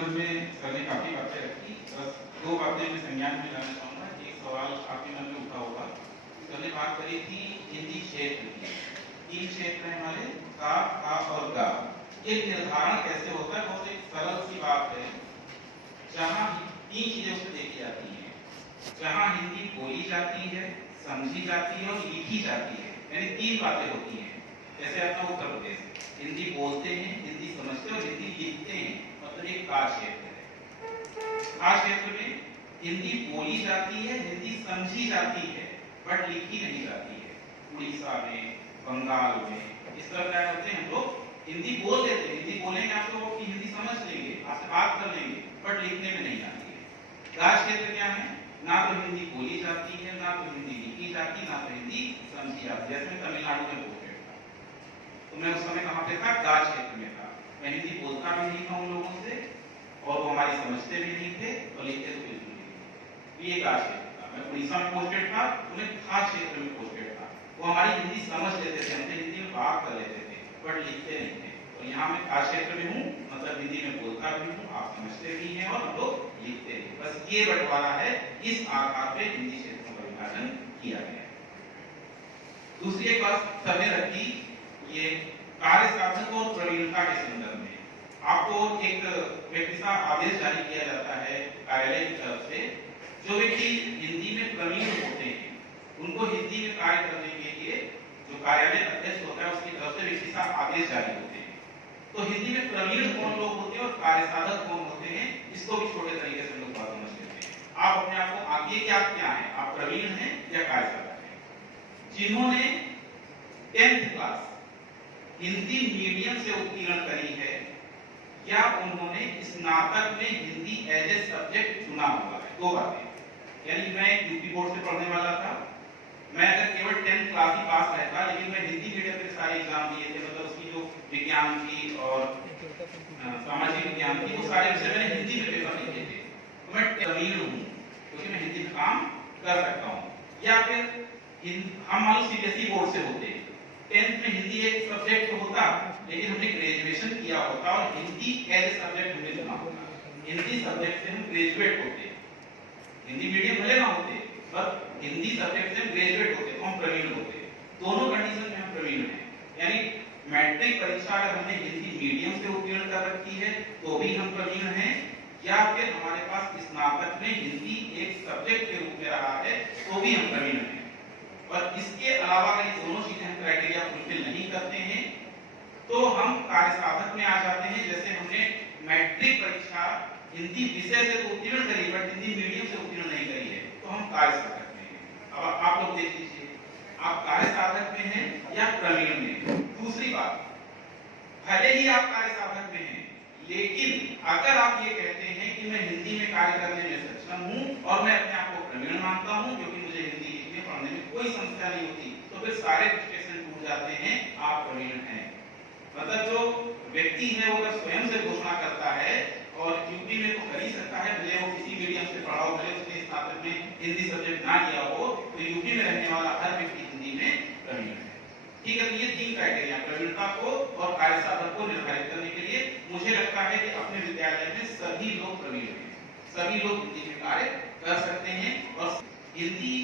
संदर्भ में सर ने काफी बातें रखी, बस दो बातें मैं संज्ञान में लाना चाहूंगा। एक सवाल आपके मन में उठा होगा, सर ने बात करी थी हिंदी क्षेत्र की। 3 क्षेत्र हैं हमारे, का और गा। ये निर्धारण कैसे होता है? बहुत एक सरल सी बात है। जहां 3 चीजें उसमें देखी जाती हैं, जहां हिंदी बोली जाती है, समझी जाती है और लिखी जाती है, यानी 3 बातें होती हैं। जैसे अपना उत्तर प्रदेश, हिंदी बोलते हैं, हिंदी समझते हैं और हिंदी लिखते हैं, मतलब एक का क्षेत्र है। का क्षेत्र में हिंदी बोली जाती है, हिंदी समझी जाती है, बट लिखी नहीं जाती है। उड़ीसा में, बंगाल में इस तरह क्या करते हैं, हम लोग हिंदी बोल लेते हैं, हिंदी बोलेंगे आप लोग की हिंदी समझ लेंगे, आपसे बात कर लेंगे, बट लिखने में नहीं आती है। का क्षेत्र क्या है? ना तो हिंदी बोली जाती है, ना तो हिंदी लिखी जाती, ना तो हिंदी समझी जाती है। जैसे तमिलनाडु में पोस्टेड था, तो मैं उस समय कहां पे था? का क्षेत्र में था। मैं हिंदी बोलता भी नहीं था उन लोगों से, और वो हमारी समझते भी नहीं थे और लिखते तो बिल्कुल नहीं। ये का क्षेत्र था। मैं उड़ीसा में पोस्टेड था, उन्हें खा क्षेत्र में पोस्टेड था। वो हमारी हिंदी समझ लेते थे, हमसे हिंदी में बात कर लेते थे, बट लिखते नहीं थे। और यहाँ मैं का क्षेत्र में हूँ, मतलब हिंदी में बोलता भी हूँ, आप समझते भी हैं और हम लोग लिखते भी। बस ये बंटवारा है, इस आधार पे हिंदी क्षेत्र का विभाजन किया गया है। दूसरी एक बात सर ने रखी, ये कार्य साधक और प्रवीणता के संदर्भ में। आपको एक व्यक्ति का आदेश जारी किया जाता है कार्यालय की तरफ से। जो व्यक्ति हिंदी में प्रवीण होते हैं, उनको हिंदी में कार्य करने के लिए जो कार्यालय अध्यक्ष होता है उसकी तरफ से व्यक्ति का आदेश जारी होते हैं। तो हिंदी में प्रवीण कौन लोग होते हैं और कार्य साधक कौन होते हैं, इसको भी छोटे तरीके से लोग बात समझ लेते हैं। आप अपने आप को आगे कि आप क्या है, आप प्रवीण हैं या कार्य साधक हैं। जिन्होंने 10th क्लास हिंदी मीडियम से उत्तीर्ण करी है, या उन्होंने स्नातक में हिंदी एज ए सब्जेक्ट चुना हुआ है। दो बातें, यानी मैं यूपी बोर्ड से पढ़ने वाला था, मैं अगर केवल 10th क्लास ही पास रहता, लेकिन मैं हिंदी मीडियम के सारे एग्जाम दिए थे, मतलब उसकी जो विज्ञान की और सामाजिक विज्ञान की, वो सारे विषय मैंने हिंदी में पेपर लिखे थे, तो मैं प्रवीण हूँ क्योंकि मैं हिंदी में काम कर सकता हूँ। या फिर हम मान लो सीबीएसई बोर्ड से होते, 10th में हिंदी एक सब्जेक्ट होता, लेकिन हमने ग्रेजुएशन किया होता और हिंदी एज ए सब्जेक्ट हमने चुना होता। हिंदी सब्जेक्ट से हम ग्रेजुएट होते, हिंदी मीडियम भले ना होते, पर हिंदी सब्जेक्ट से हम ग्रेजुएट होते, तो हम प्रवीण होते। दोनों कंडीशन में हम प्रवीण हैं। यानी मैट्रिक परीक्षा अगर हमने हिंदी मीडियम से उत्तीर्ण कर रखी है तो भी हम प्रवीण हैं, या फिर हमारे पास स्नातक में हिंदी एक सब्जेक्ट के रूप में रहा है तो भी हम प्रवीण हैं। और इसके अलावा अगर ये दोनों चीजें हम क्राइटेरिया फुलफिल नहीं करते हैं तो हम कार्य साधक में आ जाते हैं। जैसे हमने मैट्रिक परीक्षा हिंदी विषय से उत्तीर्ण करी, बट हिंदी मीडियम से उत्तीर्ण नहीं करी है, तो हम कार्य साधक में हैं। अब आप लोग देख लीजिए, आप कार्य साधक में हैं या प्रवीण में। दूसरी बात, भले ही आप कार्य साधक में हैं, लेकिन अगर आप ये कहते हैं कि मैं हिंदी में कार्य करने में सक्षम हूं और मैं अपने आप को प्रवीण मानता हूं क्योंकि मुझे हिंदी लिखने पढ़ने में कोई समस्या नहीं होती, तो फिर सारे रिस्ट्रिक्शन टूट जाते हैं, आप प्रवीण हैं। मतलब जो व्यक्ति है वो अगर स्वयं से घोषणा करता है, और यूपी में तो कर ही सकता है, भले वो किसी मीडियम से पढ़ा हो, भले उसने स्नातक में हिंदी सब्जेक्ट ना लिया हो, तो यूपी में रहने वाला हर व्यक्ति हिंदी में प्रवीण है। ठीक है, तो ये 3 क्राइटेरिया प्रवीणता को और कार्य साधक को निर्धारित करने के लिए मुझे लगता है कि अपने विद्यालय में सभी लोग प्रवीण हैं, सभी लोग हिंदी में कार्य कर सकते हैं और हिंदी